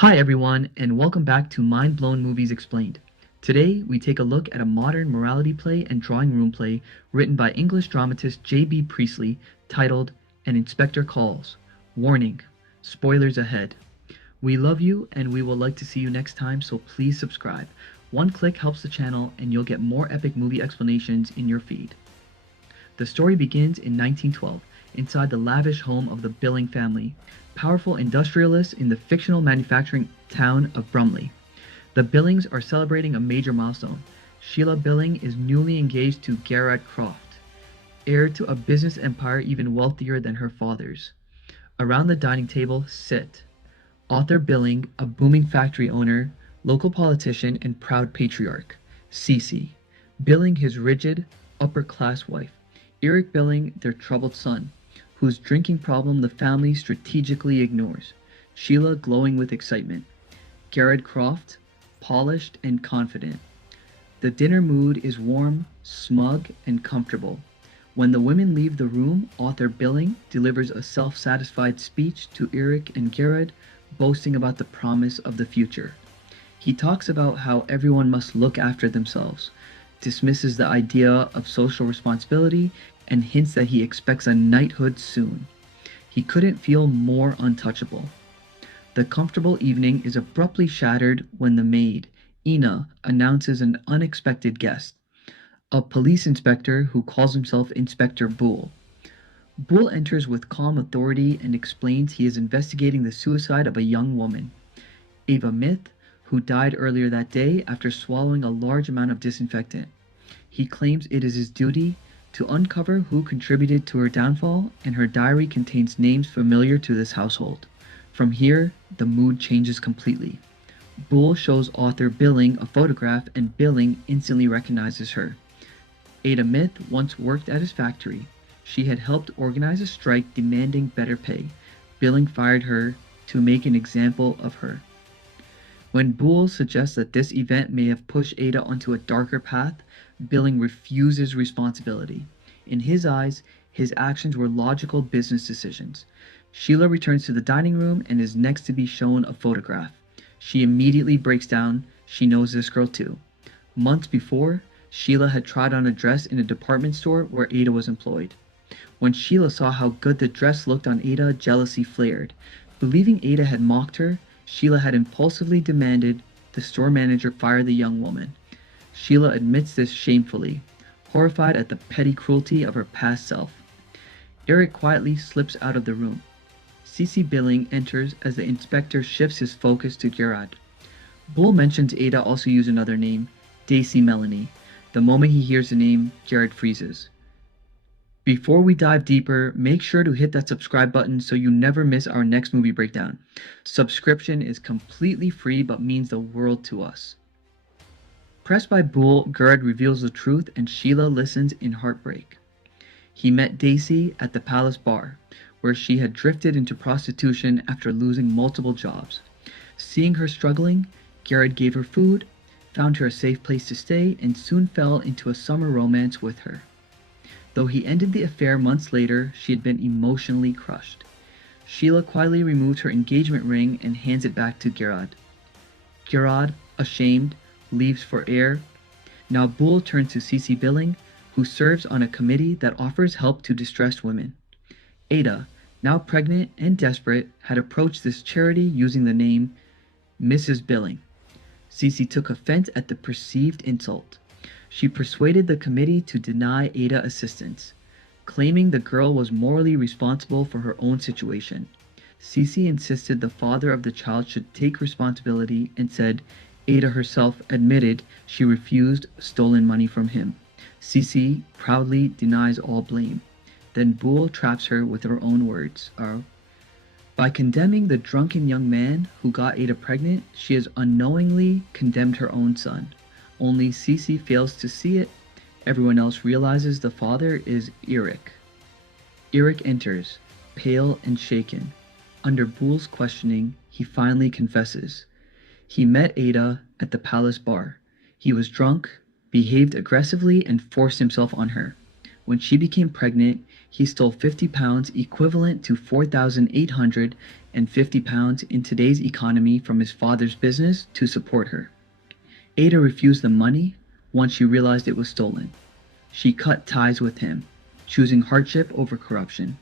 Hi everyone, and welcome back to Mind Blown Movies Explained. Today, we take a look at a modern morality play and drawing room play written by English dramatist J.B. Priestley titled An Inspector Calls. Warning, spoilers ahead. We love you and we will like to see you next time, so please subscribe. One click helps the channel and you'll get more epic movie explanations in your feed. The story begins in 1912, inside the lavish home of the Birling family, powerful industrialists in the fictional manufacturing town of Brumley. The Birlings are celebrating a major milestone. Sheila Birling is newly engaged to Gerard Croft, heir to a business empire even wealthier than her father's. Around the dining table sit Arthur Birling, a booming factory owner, local politician, and proud patriarch; Cece Birling, his rigid, upper-class wife; Eric Birling, their troubled son, whose drinking problem the family strategically ignores; Sheila, glowing with excitement; Gerard Croft, polished and confident. The dinner mood is warm, smug, and comfortable. When the women leave the room, Arthur Birling delivers a self-satisfied speech to Eric and Gerard, boasting about the promise of the future. He talks about how everyone must look after themselves, dismisses the idea of social responsibility, and hints that he expects a knighthood soon. He couldn't feel more untouchable. The comfortable evening is abruptly shattered when the maid, Ina, announces an unexpected guest, a police inspector who calls himself Inspector Bull. Bull enters with calm authority and explains he is investigating the suicide of a young woman, Ava Myth, who died earlier that day after swallowing a large amount of disinfectant. He claims it is his duty to uncover who contributed to her downfall, and her diary contains names familiar to this household. From here, the mood changes completely. Bull shows Arthur Birling a photograph and Birling instantly recognizes her. Ada Myth once worked at his factory. She had helped organize a strike demanding better pay. Birling fired her to make an example of her. When Bull suggests that this event may have pushed Ada onto a darker path, Birling refuses responsibility. In his eyes, his actions were logical business decisions. Sheila returns to the dining room and is next to be shown a photograph. She immediately breaks down. She knows this girl too. Months before, Sheila had tried on a dress in a department store where Ada was employed. When Sheila saw how good the dress looked on Ada, jealousy flared. Believing Ada had mocked her, Sheila had impulsively demanded the store manager fire the young woman. Sheila admits this shamefully, horrified at the petty cruelty of her past self. Eric quietly slips out of the room. Cece Birling enters as the inspector shifts his focus to Gerard. Bull mentions Ada also used another name, Daisy Melanie. The moment he hears the name, Gerard freezes. Before we dive deeper, make sure to hit that subscribe button so you never miss our next movie breakdown. Subscription is completely free but means the world to us. Pressed by Bull, Gerard reveals the truth and Sheila listens in heartbreak. He met Daisy at the Palace Bar, where she had drifted into prostitution after losing multiple jobs. Seeing her struggling, Gerard gave her food, found her a safe place to stay, and soon fell into a summer romance with her. Though he ended the affair months later, she had been emotionally crushed. Sheila quietly removes her engagement ring and hands it back to Gerard. Gerard, ashamed, leaves for air. Now Bull turns to Cece Birling, who serves on a committee that offers help to distressed women. Ada, now pregnant and desperate, had approached this charity using the name Mrs. Birling. Cece took offense at the perceived insult. She persuaded the committee to deny Ada assistance, claiming the girl was morally responsible for her own situation. Cece insisted the father of the child should take responsibility and said Ada herself admitted she refused stolen money from him. Cece proudly denies all blame. Then Bull traps her with her own words. By condemning the drunken young man who got Ada pregnant, she has unknowingly condemned her own son. Only Cece fails to see it. Everyone else realizes the father is Eric. Eric enters, pale and shaken. Under Bull's questioning, he finally confesses. He met Ada at the Palace Bar. He was drunk, behaved aggressively, and forced himself on her. When she became pregnant, he stole 50 pounds, equivalent to 4,800, and £50 in today's economy from his father's business to support her. Ada refused the money once she realized it was stolen. She cut ties with him, choosing hardship over corruption.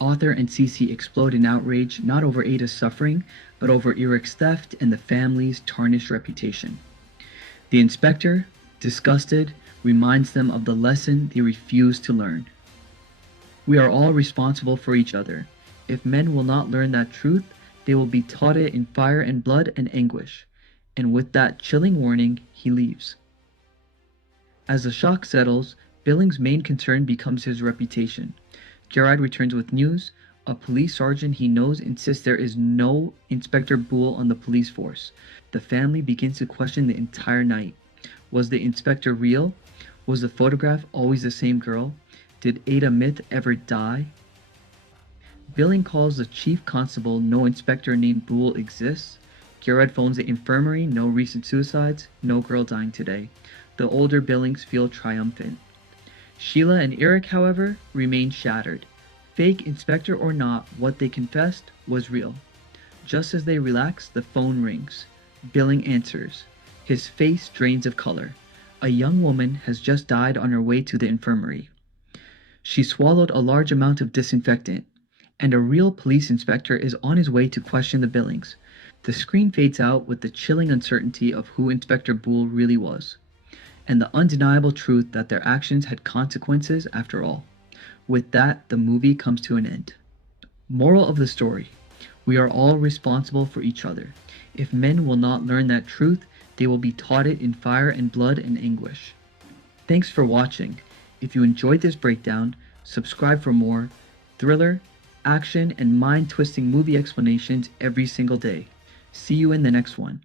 Arthur and Cece explode in outrage not over Ada's suffering, but over Eric's theft and the family's tarnished reputation. The inspector, disgusted, reminds them of the lesson they refuse to learn. We are all responsible for each other. If men will not learn that truth, they will be taught it in fire and blood and anguish. And with that chilling warning, he leaves. As the shock settles, Birling's main concern becomes his reputation. Gerald returns with news. A police sergeant he knows insists there is no Inspector Boole on the police force. The family begins to question the entire night. Was the inspector real? Was the photograph always the same girl? Did Ada Myth ever die? Birling calls the chief constable. No inspector named Boole exists. Gerald phones the infirmary. No recent suicides. No girl dying today. The older Birlings feel triumphant. Sheila and Eric, however, remain shattered. Fake inspector or not, what they confessed was real. Just as they relax, the phone rings. Birling answers. His face drains of color. A young woman has just died on her way to the infirmary. She swallowed a large amount of disinfectant, and a real police inspector is on his way to question the Birlings. The screen fades out with the chilling uncertainty of who Inspector Boole really was, and the undeniable truth that their actions had consequences after all. With that, the movie comes to an end. Moral of the story: we are all responsible for each other. If men will not learn that truth, they will be taught it in fire and blood and anguish. Thanks for watching. If you enjoyed this breakdown, subscribe for more thriller, action, and mind-twisting movie explanations every single day. See you in the next one.